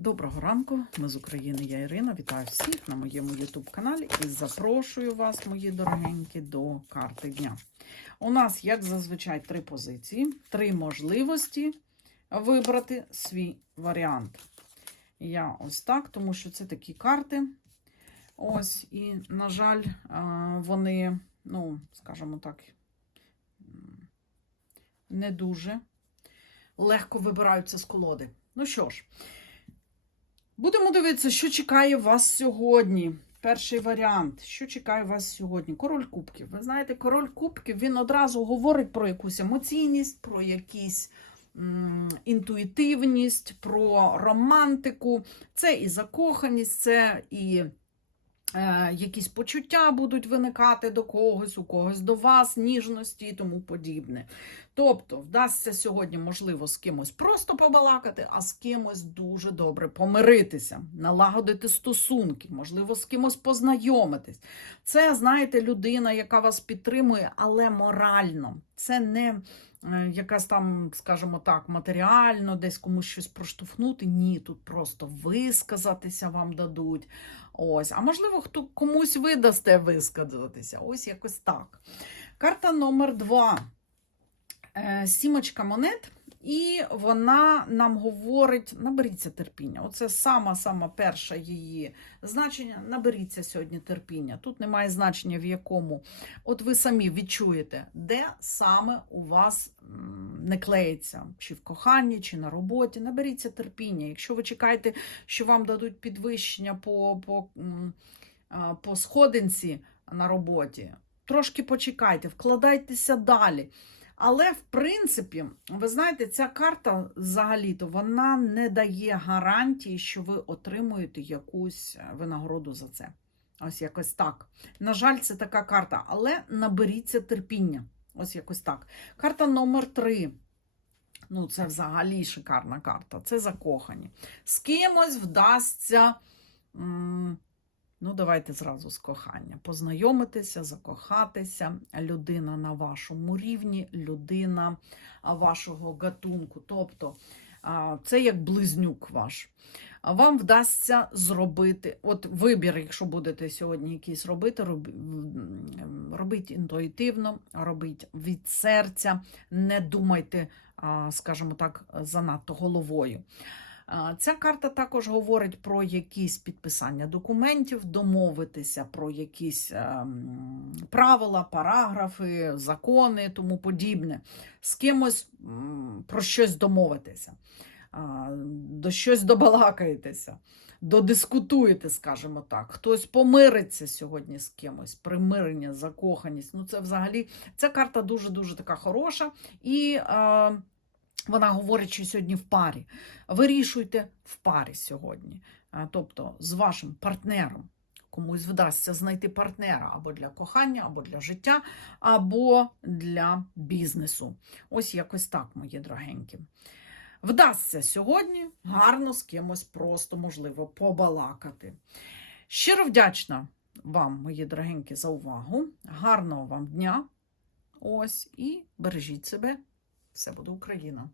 Доброго ранку, ми з України, я Ірина. Вітаю всіх на моєму YouTube каналі і запрошую вас, мої дорогенькі, до карти дня. У нас, як зазвичай, три позиції, три можливості вибрати свій варіант. Я ось так, тому що це такі карти. Ось, і, на жаль, вони, ну, скажімо так, не дуже легко вибираються з колоди. Ну що ж, будемо дивитися, що чекає вас сьогодні. Перший варіант, що чекає вас сьогодні? Король Кубків. Ви знаєте, король Кубків він одразу говорить про якусь емоційність, про якісь м, інтуїтивність, про романтику. Це і закоханість, це і е, якісь почуття будуть виникати до когось, у когось до вас, ніжності і тому подібне. Тобто, вдасться сьогодні, можливо, з кимось просто побалакати, а з кимось дуже добре помиритися, налагодити стосунки, можливо, з кимось познайомитись. Це, знаєте, людина, яка вас підтримує, але морально. Це не е, якась там, скажімо так, матеріально, десь комусь щось проштовхнути. Ні, тут просто висказатися вам дадуть. Ось, а можливо, хто комусь ви дасте висказатися. Ось якось так. Карта номер два. Е, Сімочка монет, і вона нам говорить: наберіться терпіння. Оце сама-сама перша її значення. Наберіться сьогодні терпіння. Тут немає значення, в якому. От ви самі відчуєте, де саме у вас не клеїться, чи в коханні, чи на роботі. Наберіться терпіння. Якщо ви чекаєте, що вам дадуть підвищення по, по, по сходинці на роботі, трошки почекайте, вкладайтеся далі. Але, в принципі, ви знаєте, ця карта взагалі-то вона не дає гарантії, що ви отримуєте якусь е, винагороду за це. Ось якось так. На жаль, це така карта, але наберіться терпіння. Ось якось так. Карта номер три. Ну, це взагалі шикарна карта. Це закохані. З кимось вдасться. Ну, давайте зразу з кохання. Познайомитися, закохатися, людина на вашому рівні, людина вашого гатунку. Тобто це як близнюк ваш. Вам вдасться зробити, от вибір, якщо будете сьогодні якийсь робити, робіть інтуїтивно, робіть від серця, не думайте, скажімо так, занадто головою. Ця карта також говорить про якісь підписання документів, домовитися про якісь ем, правила, параграфи, закони, тому подібне. З кимось про щось домовитися, до щось добалакаєтеся, додискутуєте, скажімо так. Хтось помириться сьогодні з кимось, примирення, закоханість. Ну, це взагалі ця карта дуже-дуже така хороша. І е, вона говорить, що сьогодні в парі. Вирішуйте в парі сьогодні. Тобто з вашим партнером. Комусь вдасться знайти партнера або для кохання, або для життя, або для бізнесу. Ось якось так, мої дорогенькі. Вдасться сьогодні гарно з кимось просто, можливо, побалакати. Щиро вдячна вам, мої дорогенькі, за увагу. Гарного вам дня. Ось і бережіть себе. Все буде Україна!